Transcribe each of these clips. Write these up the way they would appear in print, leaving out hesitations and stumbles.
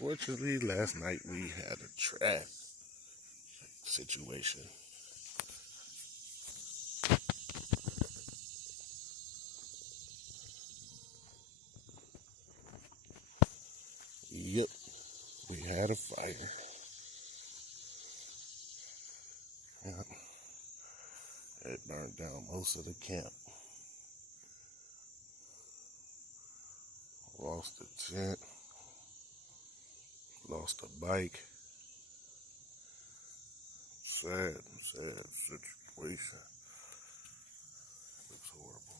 Unfortunately, last night we had a traffic situation. Yep, we had a fire. Yep. It burned down most of the camp. Lost a tent. Lost a bike. Sad situation. Looks horrible.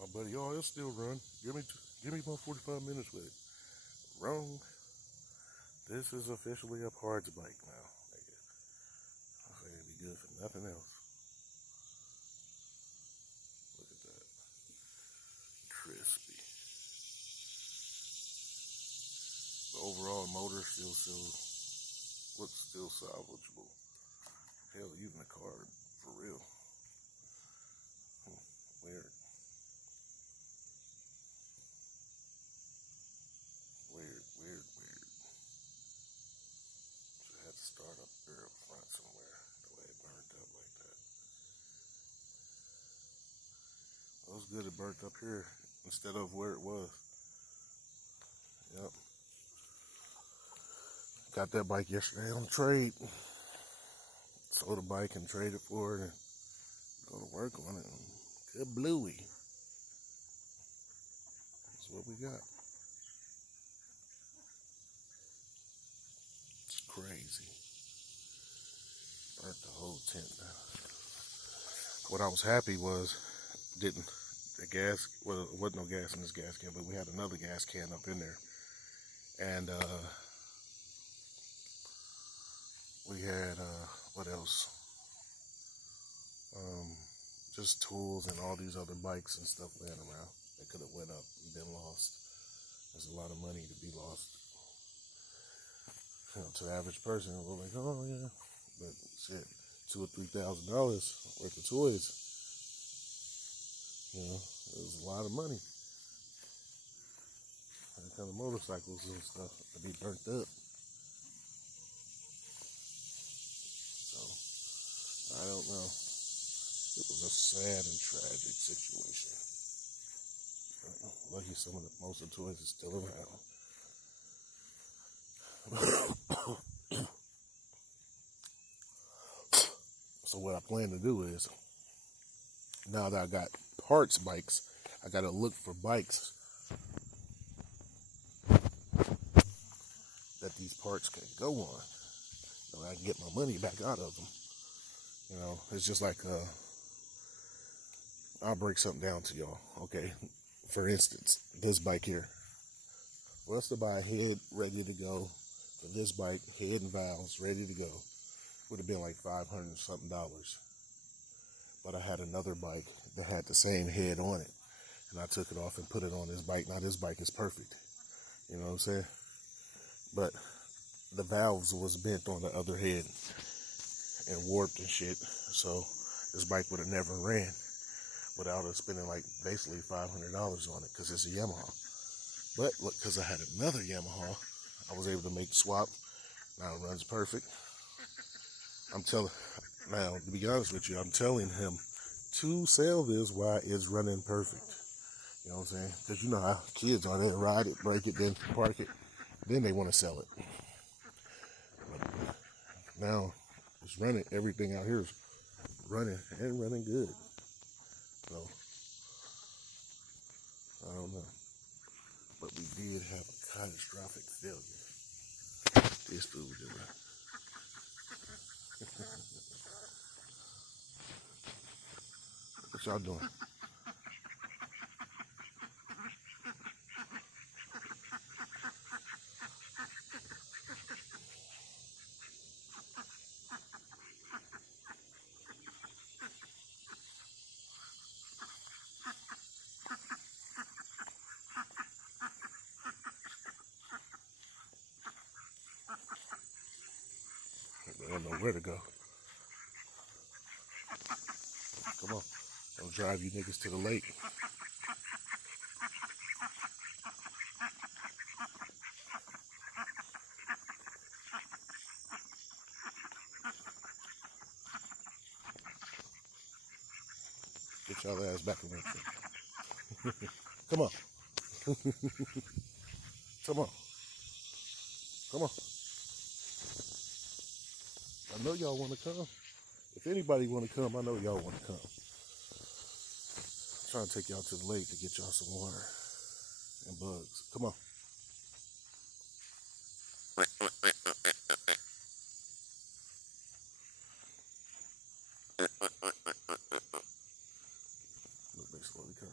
My buddy, oh, it'll still run. Give me about 45 minutes with it. Wrong. This is officially a parts bike now. I say it'd be good for nothing else. Look at that. Crispy. The overall motor looks still salvageable. Hell, even the car, for real. Weird. So I had to start up there up front somewhere, the way it burned up like that. It was good it burnt up here instead of where it was. Yep. Got that bike yesterday on trade. Sold a bike and traded for it and go to work on it. Good bluey. That's what we got. It's crazy. Burnt the whole tent down. What I was happy was, the gas, well, there wasn't no gas in this gas can, but we had another gas can up in there. And we had, what else? Just tools and all these other bikes and stuff laying around. They could have went up and been lost. There's a lot of money to be lost. You know, to the average person, we're like, oh yeah, but shit, $2,000 or $3,000 worth of toys. You know, it was a lot of money. That kind of motorcycles and stuff to be burnt up. So, I don't know. It was a sad and tragic situation. Lucky most of the toys are still around. So what I plan to do is, now that I got parts bikes, I got to look for bikes that these parts can go on. So I can get my money back out of them. You know, it's just like, I'll break something down to y'all. Okay, for instance, this bike here. For us to buy a head ready to go for this bike, head and valves ready to go, would have been like $500 something. But I had another bike that had the same head on it, and I took it off and put it on this bike. Now this bike is perfect. You know what I'm saying? But the valves was bent on the other head and warped and shit. So this bike would have never ran without us spending like basically $500 on it, because it's a Yamaha. But look, because I had another Yamaha, I was able to make the swap. Now it runs perfect. Now, to be honest with you, I'm telling him to sell this while it's running perfect. You know what I'm saying? Because you know how kids are. They ride it, break it, then park it. Then they want to sell it. But now it's running. Everything out here is running and running good. So, I don't know. But we did have a catastrophic failure. This food did right. What y'all doing? They don't know where to go. Come on. I'll drive you niggas to the lake. Get y'all ass back in that tree. Come on. Come on. Come on. I know y'all want to come. If anybody want to come, I know y'all want to come. I'm trying to take y'all to the lake to get y'all some water and bugs. Come on. Look, they slowly come.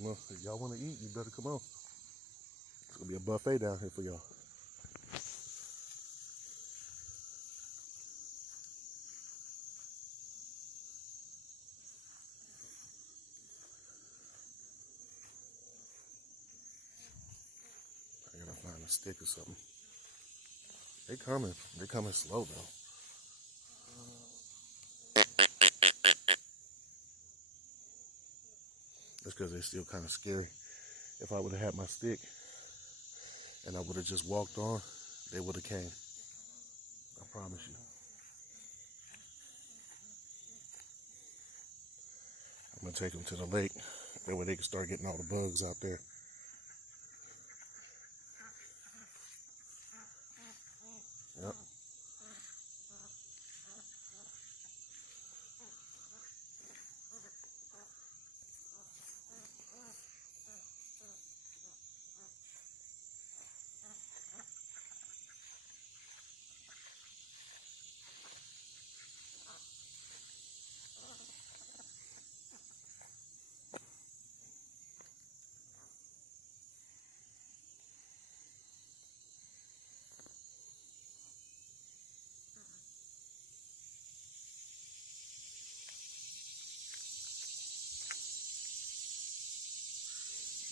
Well, if y'all want to eat, you better come on. It's going to be a buffet down here for y'all. I gotta find a stick or something. They coming. They coming slow though. That's because they're still kind of scary. If I would have had my stick and I would have just walked on, they would have came. I promise you. I'm gonna take them to the lake. That way they can start getting all the bugs out there. Yep.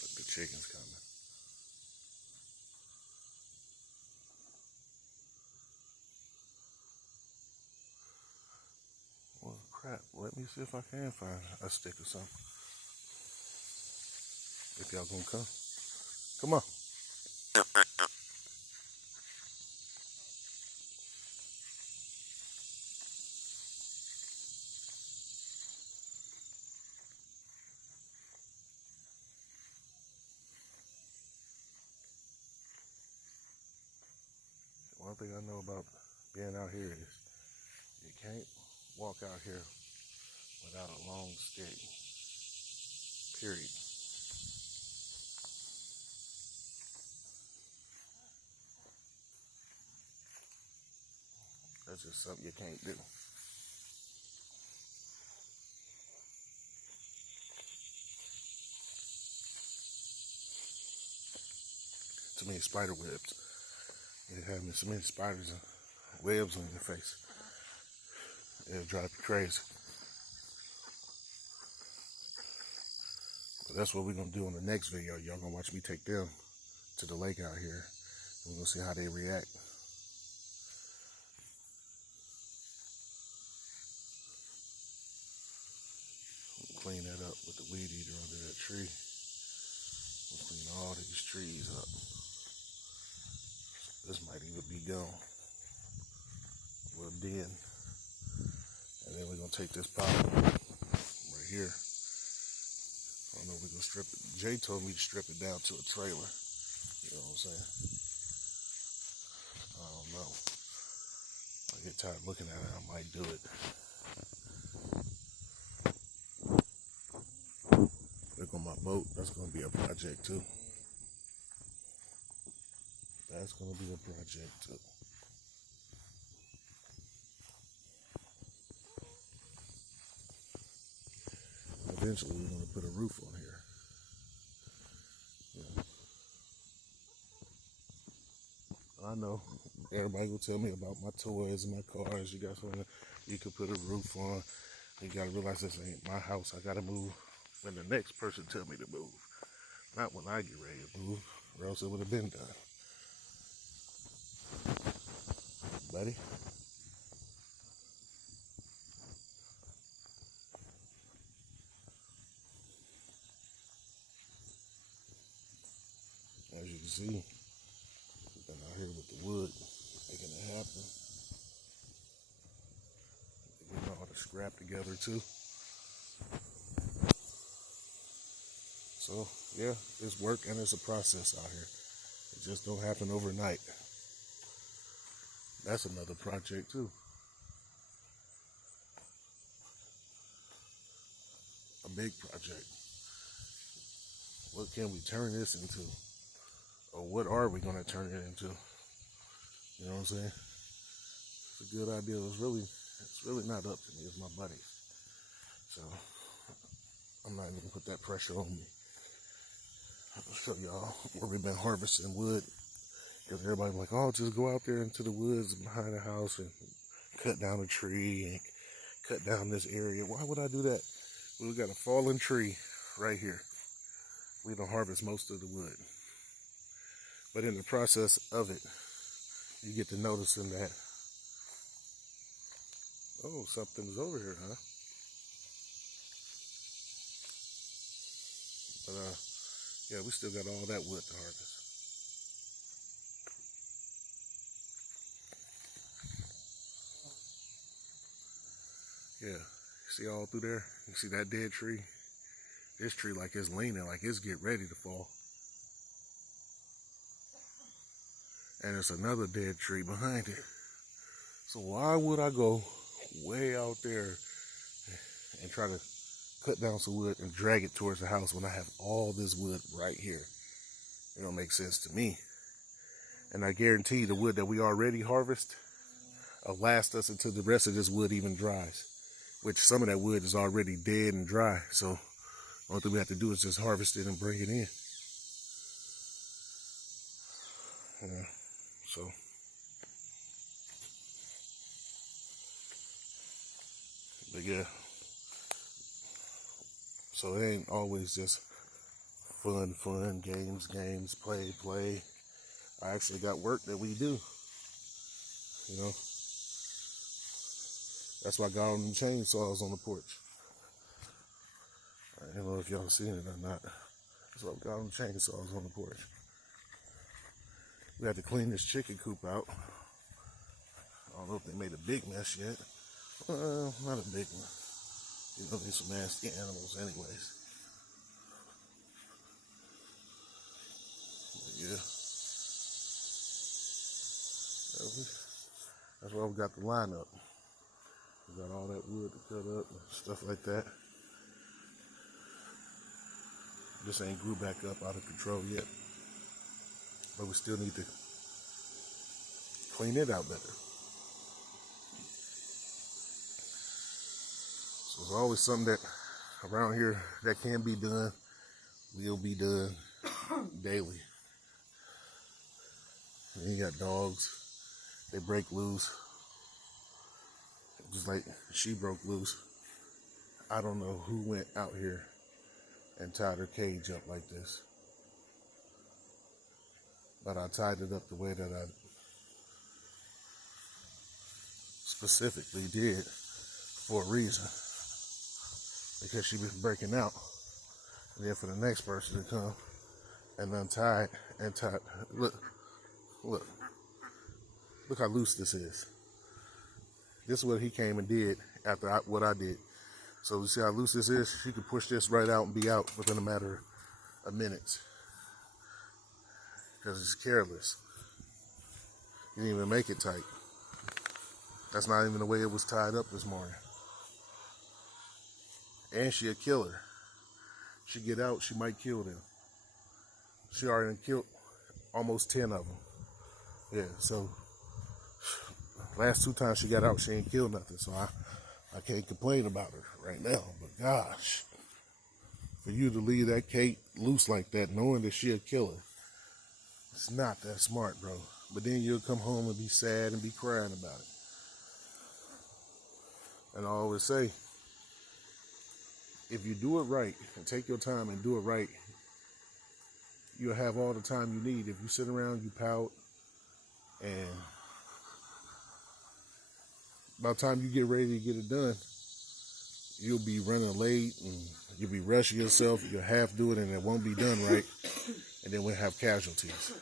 Look, the chicken's coming. Well, crap. Let me see if I can find a stick or something. If y'all gonna come. Come on. One thing I know about being out here is you can't walk out here without a long stick. Period. That's just something you can't do. Too many spider webs. It having so many spiders and webs on your face. It'll drive you crazy. But that's what we're gonna do on the next video. Y'all gonna watch me take them to the lake out here. And we're gonna see how they react. Clean that up with the weed eater under that tree. We'll clean all these trees up. This might even be gone. We'll den. And then we're gonna take this pot right here. I don't know if we're gonna strip it. Jay told me to strip it down to a trailer. You know what I'm saying? I don't know. I get tired looking at it, I might do it. Look on my boat, that's gonna be a project too. That's gonna be a project too. Eventually we're gonna put a roof on here. Yeah. I know everybody will tell me about my toys and my cars. You guys wanna, you could put a roof on. You gotta realize this ain't my house. I gotta move when the next person tell me to move, not when I get ready to move, or else it would have been done. Buddy. see, been out here with the wood, making it happen. Getting all the scrap together too. So yeah, it's work and it's a process out here. It just don't happen overnight. That's another project too. A big project. What can we turn this into? Or what are we going to turn it into? You know what I'm saying? It's a good idea. It's really not up to me. It's my buddies. So I'm not even going to put that pressure on me. I'll show y'all where we've been harvesting wood. Because everybody's like, oh, just go out there into the woods behind the house and cut down a tree and cut down this area. Why would I do that? Well, we got a fallen tree right here. We don't harvest most of the wood. But in the process of it, you get to noticing that, oh, something's over here, huh? But, yeah, we still got all that wood to harvest. Yeah, see all through there? You see that dead tree? This tree like it's leaning, like it's getting ready to fall. And there's another dead tree behind it. So why would I go way out there and try to cut down some wood and drag it towards the house when I have all this wood right here? It don't make sense to me. And I guarantee the wood that we already harvest will last us until the rest of this wood even dries. Which some of that wood is already dead and dry. So the only thing we have to do is just harvest it and bring it in. Yeah, so. But yeah. So it ain't always just fun, games, play. I actually got work that we do. You know. That's why I got all them chainsaws on the porch. I don't know if y'all seen it or not. That's why I got them chainsaws on the porch. We had to clean this chicken coop out. I don't know if they made a big mess yet. Well, not a big one. You know, they're some nasty animals anyways. But yeah. That's why we got the line up. We got all that wood to cut up and stuff like that. This ain't grew back up out of control yet. But we still need to clean it out better. So there's always something that around here that can be done, will be done daily. And you got dogs, they break loose. Just like she broke loose. I don't know who went out here and tied her cage up like this. But I tied it up the way that I specifically did for a reason. Because she was breaking out. And then for the next person to come and untie it and tie it. Look how loose this is. This is what he came and did after what I did. So you see how loose this is? She could push this right out and be out within a matter of minutes. Because it's careless. You didn't even make it tight. That's not even the way it was tied up this morning. And she a killer. She get out, she might kill them. She already killed almost 10 of them. Yeah, so last 2 times she got out, she ain't killed nothing. So I can't complain about her right now. But gosh, for you to leave that Kate loose like that, knowing that she a killer, it's not that smart, bro. But then you'll come home and be sad and be crying about it. And I always say, if you do it right and take your time and do it right, you'll have all the time you need. If you sit around, you pout, and by the time you get ready to get it done, you'll be running late and you'll be rushing yourself. You'll half do it and it won't be done right. and then we'll have casualties.